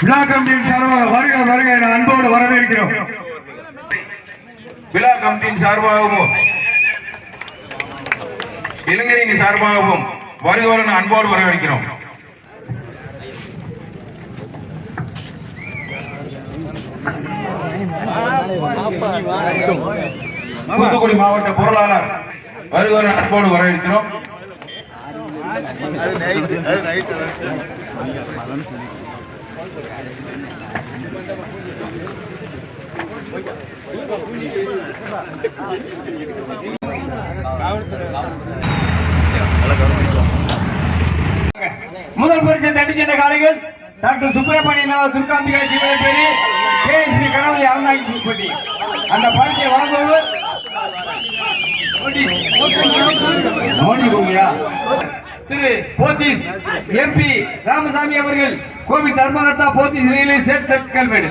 விழா கமிட்டியின் சார்பாக வருக வருக என அன்போடு வரவேற்கிறோம். விழா கமிட்டியின் சார்பாகவும் இளைஞரின் சார்பாகவும் வருகிறவர்கள் அன்போடு வரவேற்கிறோம். தூத்துக்குடி மாவட்ட பொருளாளர் வருகிறவர்கள் அன்போடு வரவேற்கிறோம். முதல் பரிசை தட்டி சென்ற காலைகள் டாக்டர் சுப்பிரமணியன் துர்காம்பிகா சிவன் பேரி கேஎஸ்பி கணவதி அருணாகி புதுப்பட்டி அந்த பரிசை வழங்குபவர் மோடி பூமியா? திரு போத்தீஸ் எம்பி ராமசாமி அவர்கள் கோவில் தர்மகர்த்தா போத்தீஸ் ரியல் எஸ்டேட் கல்வெடு.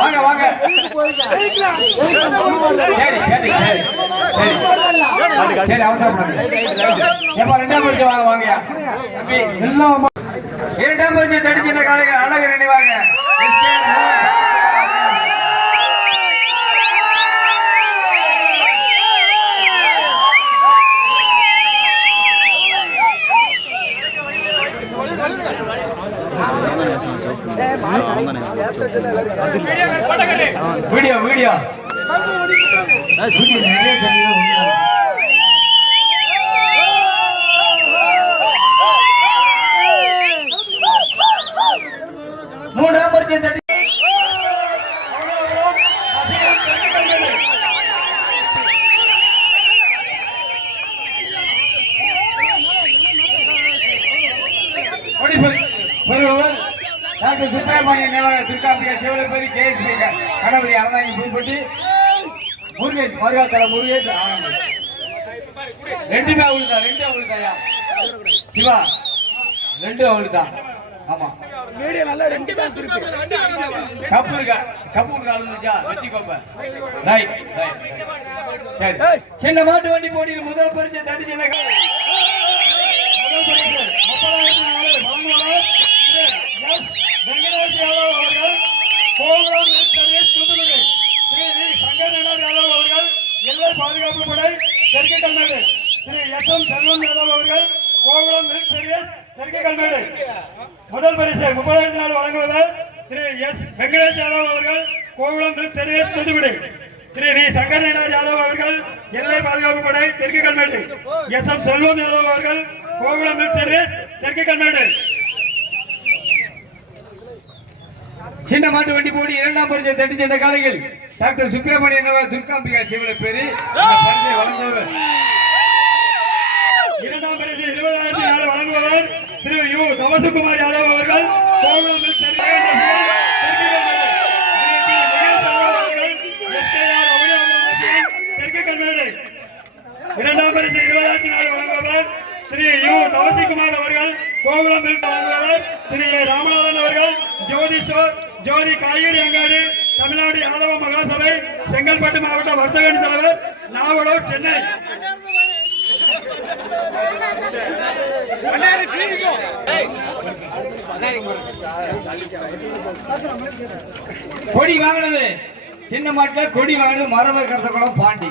வாங்க வாங்க. சரி சரி சரி. சரி. சரி அவசரப்படாது எப்ப ரெண்டாம் பரிசு வாங்க வாங்கயா தம்பி எல்லாம் இரண்டாம் பரிசு தடிச்சின்ற காலைகள் அழகு நினைவாங்க வீடியோ வீடியோ மூன்றாம் தட்டி டாக்டர் சுப்பிரமணியன் நிலவர திருக்காம்பிகா சிவலப்பதி கேஎஸ்பி கணபதி அறநாயகி புதுப்பட்டி முருகேஷ் மருகாத்தல முருகேஷ் ஆனந்த் ரெண்டுமே அவளுக்கு தான் ரெண்டு அவளுக்கு ஐயா சிவா ரெண்டு அவளுக்கு? தான் ஆமா. கப்பு இருக்கா கப்பு இருக்கா இருந்துச்சா வெற்றி கோப்பை. ரைட் ரைட் சரி. சின்ன மாட்டு வண்டி போட்டியில் முதல் பரிசை தட்டி சின்ன முதல் பரிசு முப்பதாயிரத்தி நாலு மாணவர்கள் திரு எஸ். வெங்கடேஷ் யாதவ் அவர்கள் கோகுலம் சர்வீஸ் தூத்துக்குடி ஸ்ரீ வி சங்கரநாத் யாதவ் அவர்கள் எல்லை பாதுகாப்பு படை தெற்கு கல்நாடு ஸ்ரீ எஸ் எம் செல்வம் யாதவ் அவர்கள் கோகுலம் மில்க் சர்வீஸ் முதல் பரிசு முப்பதாயிரத்தி நாள் வழங்குவதால் திரு எஸ் வெங்கடேஷ் யாதவ் அவர்கள் கோகுலம் தூத்துக்குடி. திரு வி சங்கரநாத் யாதவ் அவர்கள் எல்லை பாதுகாப்பு படை தெற்கு கல்மேடு எஸ் எம் செல்வம் யாதவ் அவர்கள் கோகுலம் சர்வீஸ் தெற்கு கல்மேடு சின்ன மாட்டு வண்டி போடி இரண்டாம் பரிசை தட்டி சென்ற காலையில் டாக்டர் சுப்பிரமணியன் அவர் துர்காம்பிகா சிவனை பேரு பரிசை வழங்குவர். திரு யு தமசுகுமார் யாதவ் அவர்கள் கோகுளத்தில் இரண்டாம் பரிசு இருபதாயிரத்தி நாலு வழங்குபவர் திரு யு தவசிகுமார் அவர்கள் கோகுலம் மில்க் வழங்குபவர் திரு ஏ. ராமநாதன் அவர்கள் ஜோதி ஸ்டோர் ஜோதி காய்கறி அங்காடி தமிழ்நாடு யாதவ மகாசபை செங்கல்பட்டு மாவட்ட வர்த்தக அணி தலைவர் நாவலூர் சென்னை கொடி வாங்கினது. சின்ன மாட்டுல கொடி வாங்கினது மரவர் கருத்தகுளம் பாண்டி.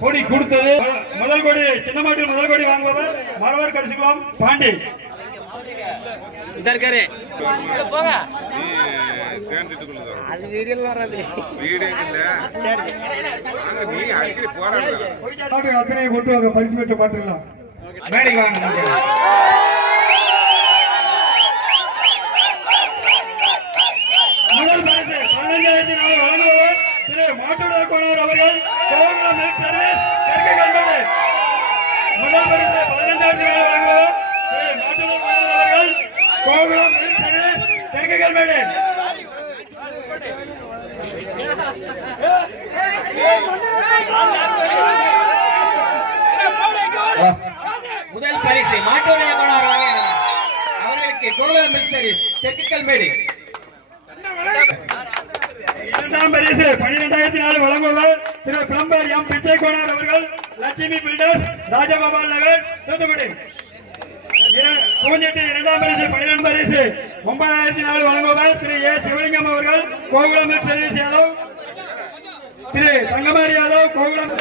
கொடி கொடுத்தது. முதல் கொடி சின்ன மாட்டில் முதல் கொடி வாங்குபவர் மரவர் கரிசுக்குளம் பாண்டி. அது வீடியோல வராது. நீ அடிக்கடி கொண்டு வாங்க பரிசு பெற்ற மேடைக்கு வாங்க அவர்கள் தெற்கு முதல் பரிசு நாலு அவர்கள் கல்நாடு முதல் பரிசு மாட்டுடைய அவர்களுக்கு கோகுலம் மில்க் சர்வீஸ் மேடு. இரண்டாம் பரிசு பனிரெண்டாயிரத்தி நாலு வழங்குவர் திரு பிளம்பர் எம் பிச்சை கோனார் அவர்கள் லட்சுமி பில்டர்ஸ் ராஜகோபால் நகர் தூத்துக்குடி. பூஞ்செட்டி இரண்டாம் பரிசு பன்னிரெண்டு பரிசு ஒன்பதாயிரத்தி நாலு வழங்குவர் திரு ஏ. சிவலிங்கம் அவர்கள் கோகுலம் சர்வீஸ் யாதவ் திரு தங்கமாரி யாதவ் கோகுலம்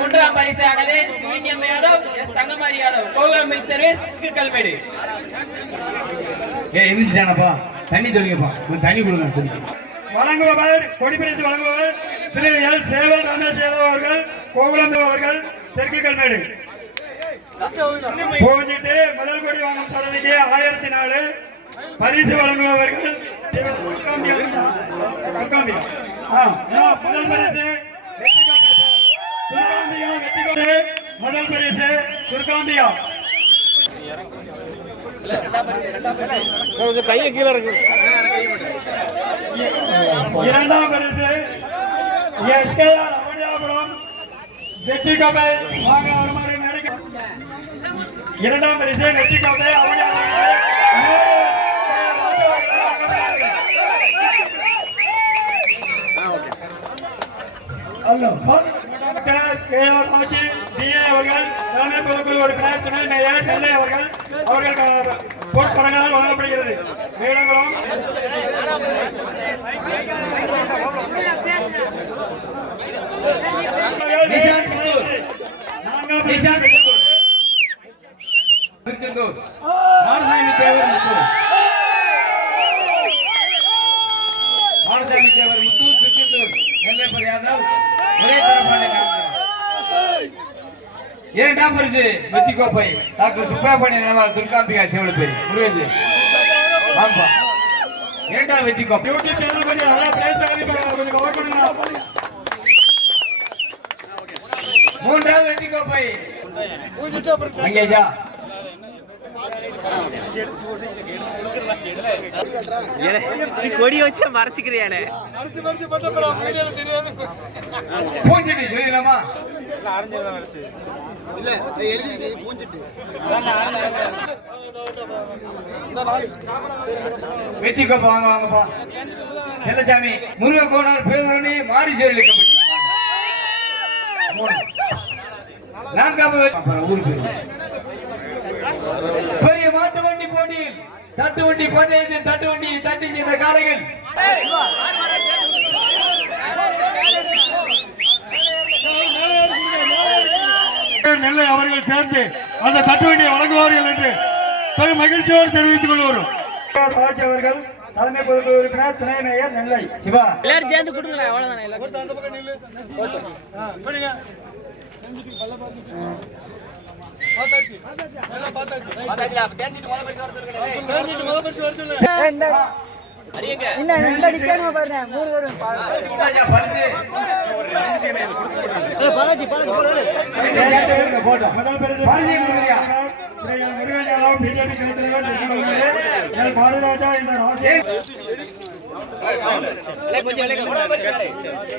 மூன்றாம் பரிசாகவே சிவினியம் Yadav S. Thangamari Yadav Gokulam milk service technical மேடு ஏ எந்திரிச்சிட்டானப்பா. தண்ணி தொழிங்கப்பா கொஞ்சம் தண்ணி கொடுங்க வழங்குபவர் கொடி பரிசு வழங்குபவர் திரு எல். சேவல் ரமேஷ் யாதவ் அவர்கள் கோகுலம் அவர்கள் தெற்கு கல்மேடு போஞ்சிட்டு முதல் கொடி வாங்கும் சதவிக்கு ஆயிரத்தி நாலு பரிசு வழங்குபவர்கள் முதல் பரிசு முதல் பரிசு துர்காம்பியா கொஞ்சம் கீழே இருக்கு இரண்டாம் பரிசு எஸ்கேஆர் அவனியாபுரம் வெற்றி கபை வாங்க இரண்டாம் பரிசு வெற்றி கோப்பை. அவர்கள் தலைமை பொதுக்குழு உறுப்பினர் துணை மேயர் நெல்லை அவர்கள் அவர்கள் பொறுப்பரங்களால் வழங்கப்படுகிறது. புத்தூர் நான்காம் திருச்செந்தூர் மாடசாமி தேவர் முத்தூர் மாடசாமி தேவர் முத்தூர் திருச்செந்தூர் நெல்லைப்பர் யாதவ் ஒரே தரப்பாண்டி இரண்டாம் பரிசு வெற்றி கோப்பை. டாக்டர் சுப்பிரமணிய துர்காம்பிகா சிவலுப்பேரி முருகேஜி ஆம்பா இரண்டாம் வெற்றி கோப்பை? யூடியூப் சேனல் கொஞ்சம் நல்லா பேசாதீங்க கொஞ்சம் கவர் பண்ணுங்க. மூன்றாவது வெற்றி கோப்பை. அங்கேஜா கொடி வச்சு மறைச்சிக்கிறியானே? பூஞ்செடி சொல்லிடலாமா? வெற்றி கோப்பை வாங்க வாங்கப்பா. செல்லசாமி முருக கோணார் பேரணி மாறி சேரலி கமிட்டி. நான்காவது ஊருக்கு போட்டியில் தட்டு வண்டி பந்தயத்தில் தட்டு வண்டி தட்டி செய்த காளைகள். நெல்லை அவர்கள் சேர்ந்து அந்த தட்டுவண்டியை வழங்குவார்கள் என்று பெரும் மகிழ்ச்சியோடு தெரிவித்துக் கொள்வோம் ராஜ் அவர்கள் தலைமை பொதுக்குழு உறுப்பினர் துணை மேயர் நெல்லை. சிவா. எல்லாரும் சேர்ந்து கொடுங்களேன் அவ்வளவுதானே எல்லாரும் பார்த்தாச்சுல, அப்ப தேர்ந்துட்டு முத பரிசு வரது இருக்கணும். அறியுங்க. ராஜா பரிசு போட்டோம் முதல் பரிசு பரிசு கொடுக்குறியா? திரு எல். முருகன் யாதவ் பிஜேபி கிளை தலைவர் திருநெல்வேலி. எல். பாரதிராஜா என்ற ராஜேஷ்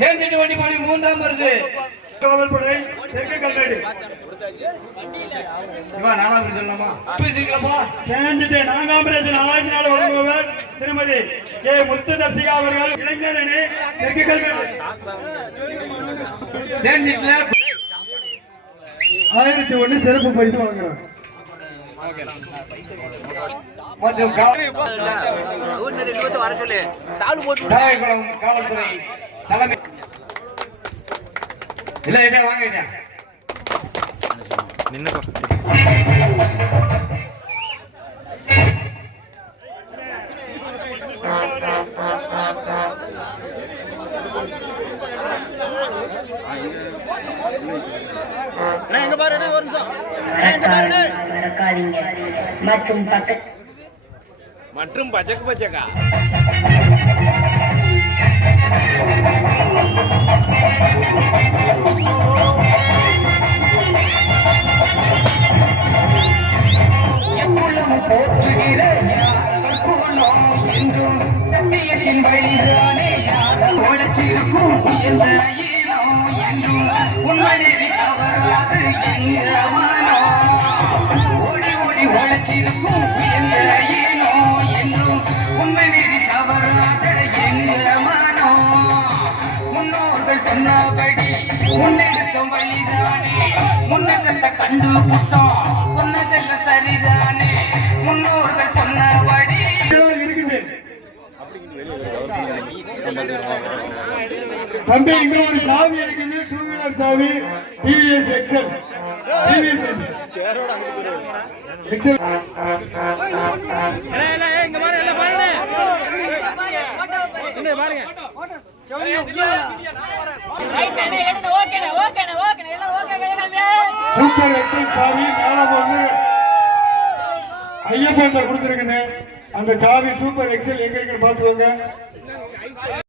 தேர்ந்துட்டு வண்டி போடி மூன்றாம் பரிசு காவல்படை தெற்கு கல்மேடு சிவா சொல்லலாமா? நான்காம் வழங்குபவர் திருமதி கே. முத்து தர்சிகா அவர்கள் இளைஞர் அணி தெற்கு ஆயிரத்தி ஒன்று சிறப்பு பரிசு வழங்குறார். மற்றும் காவல்துறை தலைமை இல்ல வாங்க மற்றும் மற்றும் பச்சக்கு பச்சக்கா எக்குள்ளம் போற்றுகிற யாரவர் குலம் என்றும் சத்தியத்தின் வழிதானே யாரும் உழைச்சிருக்கும் எந்த ஈழம் என்றும் உண்மை நெறி தவறாது எங்க மனம் ஓடி ஓடி உழைச்சி வீற்றிருக்கும் உயர்ந்த ஈனோ என்றும் உண்மை நெறி தவறாத எங்க மனோ முன்னோர்கள் சொன்னபடி முன்னெடுக்கும் வழிதானே முன்னேற்றத்தை கண்டு புட்டோம் சொன்னதெல்லாம் சரிதானே? தம்பி இங்க ஒரு சாவி இருக்குது. டூ வீலர் சாவி TVS Excel TVS Excel super Excel சாவி மேல வந்து ஐயப்பன் கொடுத்துருக்குங்க அந்த சாவி சூப்பர் எக்ஸல் எங்க இருக்குன்னு பாத்துக்கோங்க